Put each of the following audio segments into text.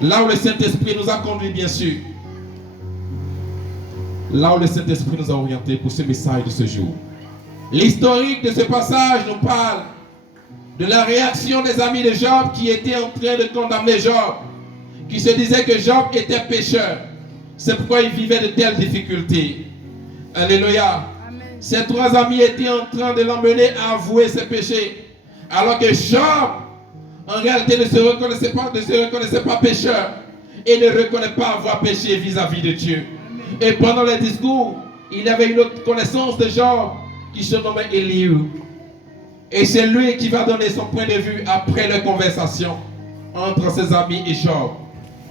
Là où le Saint-Esprit nous a conduits, bien sûr. Là où le Saint-Esprit nous a orientés pour ce message de ce jour. L'historique de ce passage nous parle de la réaction des amis de Job qui étaient en train de condamner Job, qui se disaient que Job était pécheur. C'est pourquoi il vivait de telles difficultés. Alléluia. Amen. Ces trois amis étaient en train de l'emmener à avouer ses péchés, alors que Job, en réalité, ne se reconnaissait pas pécheur et ne reconnaît pas avoir péché vis-à-vis de Dieu. Amen. Et pendant les discours, il avait une autre connaissance de Job qui se nommait Elihu. Et c'est lui qui va donner son point de vue après la conversation entre ses amis et Job.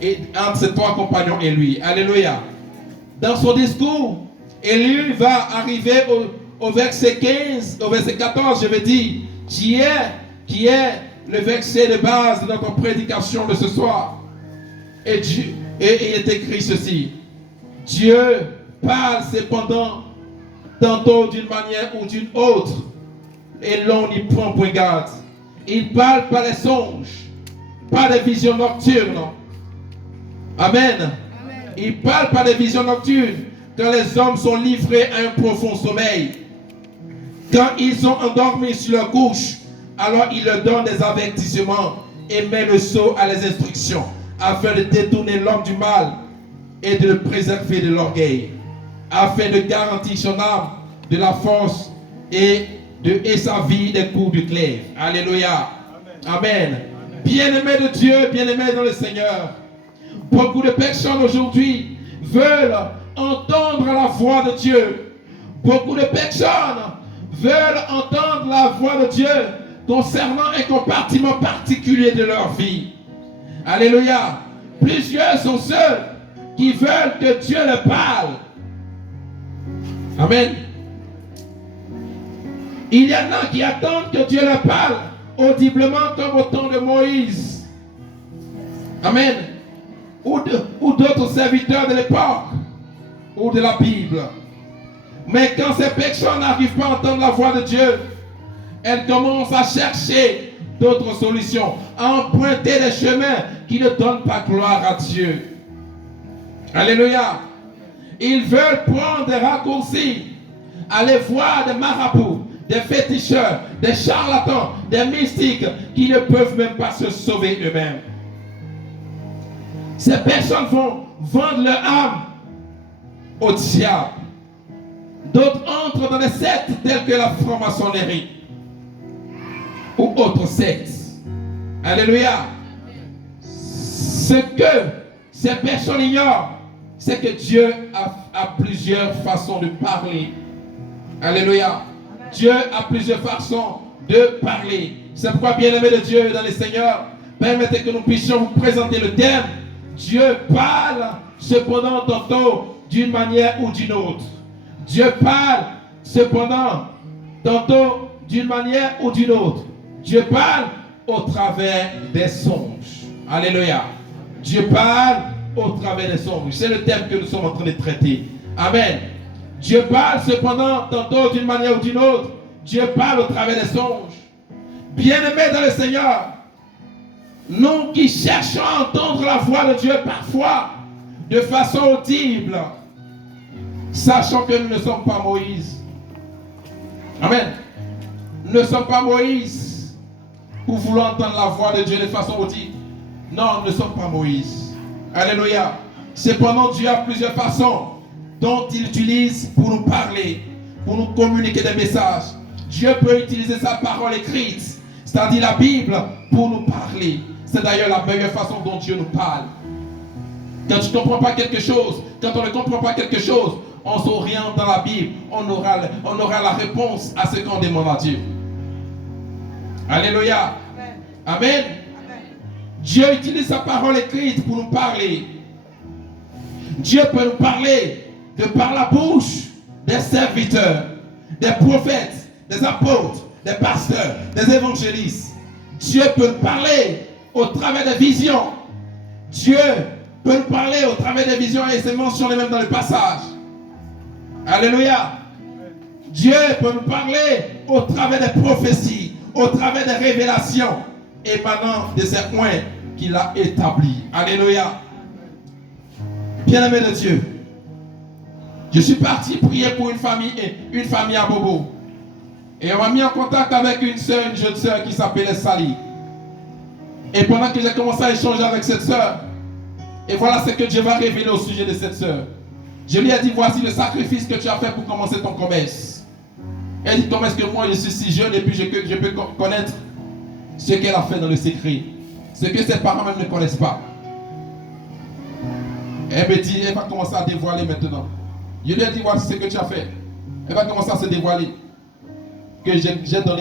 Et entre ses trois compagnons et lui. Alléluia. Dans son discours, Elihu va arriver au verset 15, au verset 14, je veux dire, qui est le verset de base de notre prédication de ce soir. Et il est écrit ceci. Dieu parle cependant tantôt d'une manière ou d'une autre, et l'on n'y prend point garde. Il parle par les songes, par des visions nocturnes. Amen. Amen. Il parle par des visions nocturnes quand les hommes sont livrés à un profond sommeil. Quand ils sont endormis sur leur couche, alors il leur donne des avertissements et met le sceau à les instructions afin de détourner l'homme du mal et de le préserver de l'orgueil, afin de garantir son âme de la force et sa vie des coups du glaive. Alléluia. Amen. Amen. Bien-aimés de Dieu, bien-aimés dans le Seigneur, beaucoup de personnes aujourd'hui veulent entendre la voix de Dieu. Beaucoup de personnes veulent entendre la voix de Dieu concernant un compartiment particulier de leur vie. Alléluia. Plusieurs sont ceux qui veulent que Dieu leur parle. Amen. Il y en a qui attendent que Dieu leur parle audiblement comme au temps de Moïse. Amen. Ou d'autres serviteurs de l'époque ou de la Bible. Mais quand ces personnes n'arrivent pas à entendre la voix de Dieu, elles commencent à chercher d'autres solutions, à emprunter des chemins qui ne donnent pas gloire à Dieu. Alléluia. Ils veulent prendre des raccourcis, aller voir des marabouts, des féticheurs, des charlatans, des mystiques qui ne peuvent même pas se sauver eux-mêmes. Ces personnes vont vendre leur âme au diable. D'autres entrent dans des sectes telles que la franc-maçonnerie ou autres sectes. Alléluia. Ce que ces personnes ignorent, c'est que Dieu a plusieurs façons de parler. Alléluia. Dieu a plusieurs façons de parler. C'est pourquoi, bien-aimés de Dieu dans le Seigneur, permettez que nous puissions vous présenter le thème. Dieu parle cependant tantôt d'une manière ou d'une autre. Dieu parle cependant tantôt d'une manière ou d'une autre. Dieu parle au travers des songes. Alléluia. Dieu parle au travers des songes. C'est le thème que nous sommes en train de traiter. Amen. Dieu parle cependant tantôt d'une manière ou d'une autre. Dieu parle au travers des songes. Bien-aimés dans le Seigneur, nous qui cherchons à entendre la voix de Dieu parfois de façon audible, sachant que nous ne sommes pas Moïse. Amen. Nous ne sommes pas Moïse pour vouloir entendre la voix de Dieu de façon audible. Non, nous ne sommes pas Moïse. Alléluia. Cependant, Dieu a plusieurs façons dont il utilise pour nous parler, pour nous communiquer des messages. Dieu peut utiliser sa parole écrite, c'est-à-dire la Bible, pour nous parler. C'est d'ailleurs la meilleure façon dont Dieu nous parle. Quand tu ne comprends pas quelque chose, quand on ne comprend pas quelque chose, on s'oriente dans la Bible, on aura la réponse à ce qu'on demande à Dieu. Alléluia. Amen. Amen. Amen. Dieu utilise sa parole écrite pour nous parler. Dieu peut nous parler de par la bouche des serviteurs, des prophètes, des apôtres, des pasteurs, des évangélistes. Dieu peut nous parler au travers des visions. Dieu peut nous parler au travers des visions et c'est mentionné même dans le passage. Alléluia. Dieu peut nous parler au travers des prophéties, au travers des révélations émanant de ses points qu'il a établi. Alléluia. Bien-aimé de Dieu, je suis parti prier pour une famille à Bobo. Et on m'a mis en contact avec une jeune sœur qui s'appelait Sally. Et pendant que j'ai commencé à échanger avec cette sœur, et voilà ce que Dieu va révéler au sujet de cette sœur. Je lui ai dit, voici le sacrifice que tu as fait pour commencer ton commerce. Elle dit, comment est-ce que moi je suis si jeune et puis je peux connaître ce qu'elle a fait dans le secret. Ce que ses parents même ne connaissent pas. Elle me dit, elle va commencer à dévoiler maintenant. Je lui ai dit, voici ce que tu as fait. Elle va commencer à se dévoiler. Que j'ai donné.